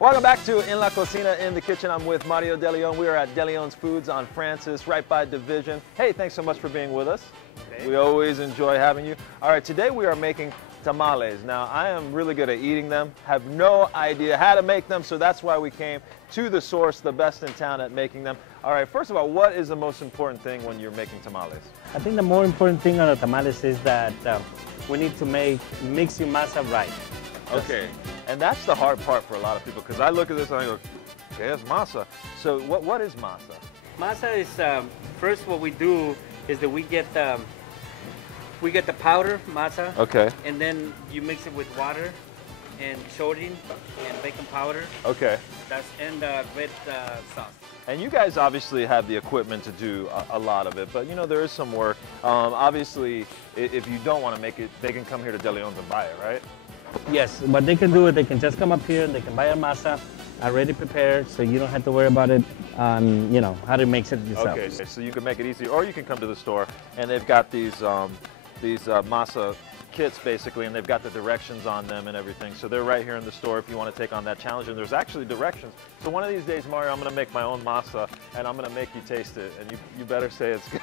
Welcome back to En La Cocina, in the kitchen. I'm with Mario DeLeon. We are at DeLeon's Foods on Francis, right by Division. Hey, thanks so much for being with us. Okay. We always enjoy having you. All right, today we are making tamales. Now, I am really good at eating them, have no idea how to make them, so that's why we came to the source, the best in town at making them. All right, first of all, what is the most important thing when you're making tamales? I think the more important thing on the tamales is that we need to mix your masa right. Okay, and that's the hard part for a lot of people, because I look at this and I go, okay, it's masa. So what is masa? Masa is, first what we do is that we get the powder masa. Okay. And then you mix it with water and sodium and baking powder. Okay. And red sauce. And you guys obviously have the equipment to do a lot of it, but you know, there is some work. Obviously, if you don't want to make it, they can come here to DeLeon's and buy it, right? Yes, what they can do is they can just come up here and they can buy a masa already prepared, so you don't have to worry about it, you know, how to make it yourself. Okay, so you can make it easy, or you can come to the store and they've got these masa kits basically, and they've got the directions on them and everything. So they're right here in the store if you want to take on that challenge, and there's actually directions. So one of these days, Mario, I'm going to make my own masa and I'm going to make you taste it, and you better say it's good.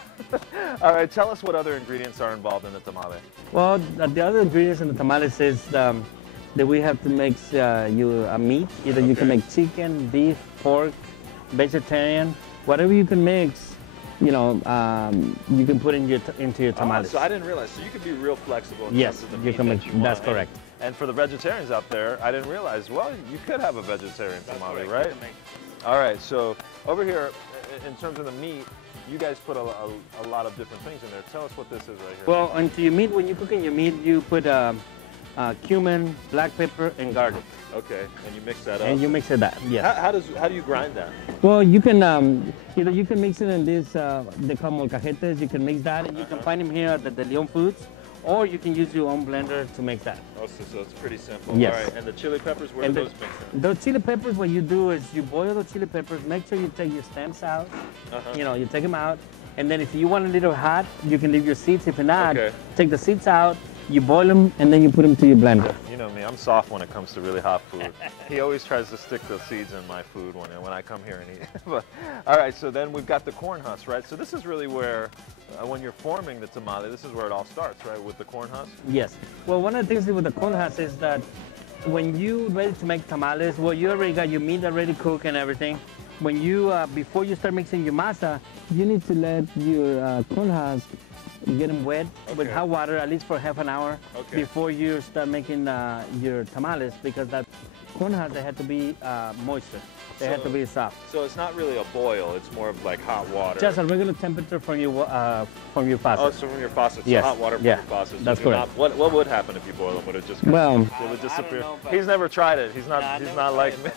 All right, tell us what other ingredients are involved in the tamale. Well, the other ingredients in the tamales is that we have to mix you a meat. Either you can make chicken, beef, pork, vegetarian, whatever you can mix. You know, you can put into your tamales. So I didn't realize. So you can be real flexible. In yes, terms of the you can make. That's correct. And for the vegetarians out there, I didn't realize. Well, you could have a vegetarian tamale, right? All right. So over here, in terms of the meat, you guys put a lot of different things in there. Tell us what this is right here. Well, into your meat, when you're cooking your meat, you put cumin, black pepper, and garlic. Okay, and you mix that up. And you mix it that, yes. How do you grind that? Well, you can either you can mix it in this they call molcajetes. You can mix that, and you can find them here at the DeLeon Foods, or you can use your own blender to make that. Oh, so it's pretty simple. Yes. All right, and the chili peppers, where do those mix in? The chili peppers, what you do is you boil the chili peppers. Make sure you take your stems out. You know, you take them out, and then if you want a little hot, you can leave your seeds. If not, take the seeds out. You boil them, and then you put them to your blender. You know me, I'm soft when it comes to really hot food. He always tries to stick the seeds in my food when I come here and eat. But, all right, so then we've got the corn husk, right? So this is really where, when you're forming the tamale, this is where it all starts, right, with the corn husk? Yes. Well, one of the things with the corn husk is that when you're ready to make tamales, well, you already got your meat already cooked and everything. When you, before you start mixing your masa, you need to let your corn husk get them wet with hot water at least for half an hour before you start making your tamales, because that corn husk, they have to be moisture. They have to be soft. So it's not really a boil, it's more of like hot water. Just a regular temperature from your faucet. Oh, so from your faucet, so yes. hot water from your faucet. So that's correct. What would happen if you boil them? Would it just will it disappear? Know, he's never tried it. He's not like me.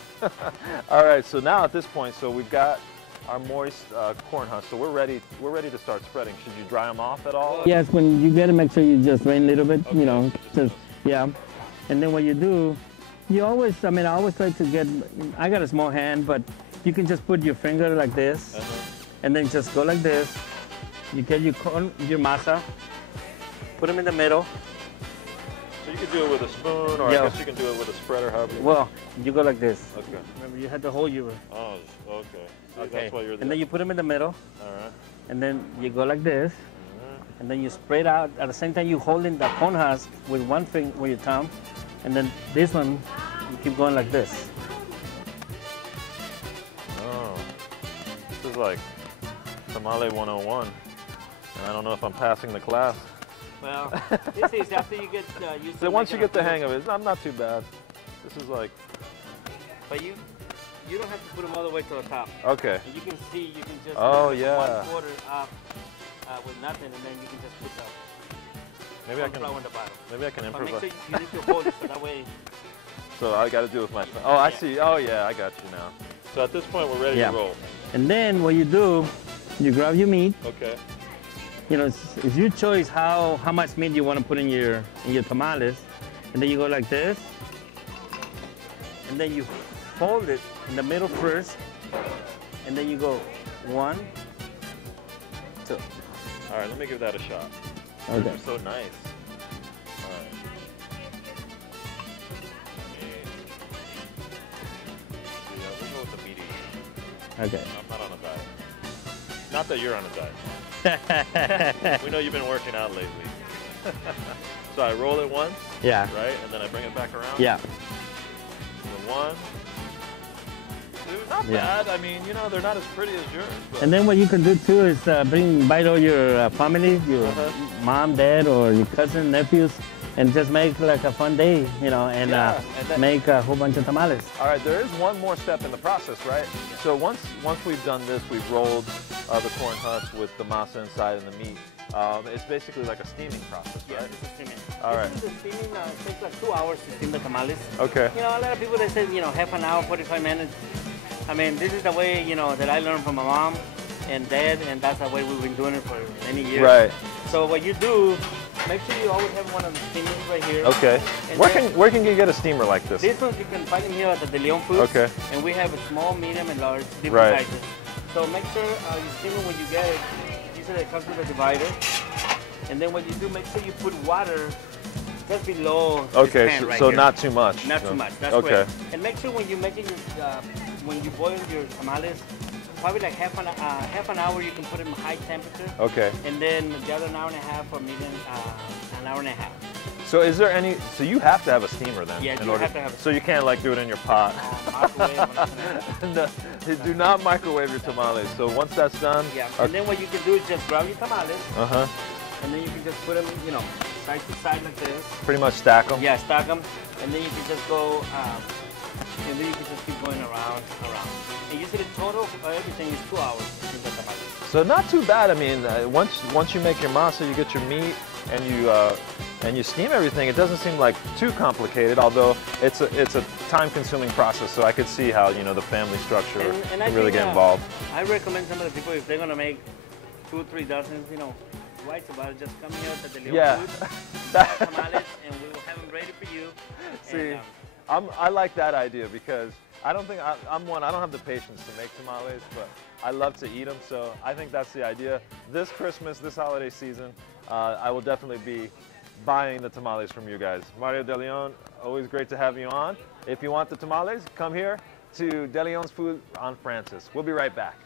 All right, so now at this point, so we've got our moist corn husk, so we're ready to start spreading. Should you dry them off at all? Yes, when you get it, make sure you just rain a little bit, you know, just, yeah. And then what you do, I always try to get, I got a small hand, but you can just put your finger like this, and then just go like this. You get your masa, put them in the middle. So you can do it with a spoon, or I guess you can do it with a spreader, however you want. Well, you go like this. Okay. Remember, you had to hold your... Oh, okay. So that's why you're there. And then you put them in the middle. All right. And then you go like this. And then you spread out. At the same time, you holding the corn husk with one finger, with your thumb. And then this one, you keep going like this. Oh. This is like Tamale 101. And I don't know if I'm passing the class. Well, this is after you get used to it. So once you get the hang of it, I'm not too bad. This is like... But you don't have to put them all the way to the top. Okay. And you can see, you can just one quarter up with nothing, and then you can just put the flour in the bottom. Maybe I can improvise. But make sure you need to hold it so that way. So I got to do it with my... Oh, I see. Oh, yeah, I got you now. So at this point, we're ready to roll. And then what you do, you grab your meat. Okay. You know, it's your choice how much meat you want to put in your tamales. And then you go like this. And then you fold it in the middle first. And then you go 1, 2. All right, let me give that a shot. Okay. They're so nice. All right. Okay. I'm not on a diet. Not that you're on a diet. We know you've been working out lately. So I roll it once, Yeah. right? And then I bring it back around? Yeah. The one. Dude, not bad. I mean, you know, they're not as pretty as yours. But... And then what you can do too is invite all your family, your mom, dad, or your cousin, nephews, and just make like a fun day, you know, and make a whole bunch of tamales. All right, there is one more step in the process, right? Yeah. So once we've done this, we've rolled the corn husks with the masa inside and the meat. It's basically like a steaming process, right? Yeah, it's a steaming. All right. This is the steaming. It takes like 2 hours to steam the tamales. Okay. You know, a lot of people, they say, you know, half an hour, 45 minutes. I mean, this is the way, you know, that I learned from my mom and dad, and that's the way we've been doing it for many years. Right. So what you do, make sure you always have one of the steamers right here. Okay. Where can you get a steamer like this? This one you can find them here at the DeLeon Foods. Okay. And we have a small, medium, and large, different sizes. So make sure you steam it when you get it. Usually it comes with a divider. And then what you do, make sure you put water just below this pan right so here. Not too much. Not too much. That's great. And make sure when you're making your, when you boil your tamales, probably like half an hour you can put it in high temperature. Okay. And then the other an hour and a half, or maybe an hour and a half. So is there any? So you have to have a steamer then? Yeah, you have to have. So you can't like do it in your pot. No, do not microwave your tamales. So once that's done. Yeah. And then what you can do is just grab your tamales. And then you can just put them, you know, side to side like this. Pretty much stack them. Yeah, stack them, and then you can just go, and then you can just keep going around. And usually the total for everything is 2 hours to the tamales. So not too bad. I mean, once you make your masa, you get your meat, and you steam everything. It doesn't seem like too complicated, although it's a time-consuming process. So I could see how, you know, the family structure can really get involved. I recommend some of the people, if they're gonna make 2 or 3 dozen, you know, whites about it, just come here to the DeLeon Foods, buy tamales, and we will have them ready for you. See, I like that idea because I don't think I don't have the patience to make tamales, but I love to eat them. So I think that's the idea. This Christmas, this holiday season, I will definitely be buying the tamales from you guys. Mario DeLeon, always great to have you on. If you want the tamales, come here to DeLeon's Food on Francis. We'll be right back.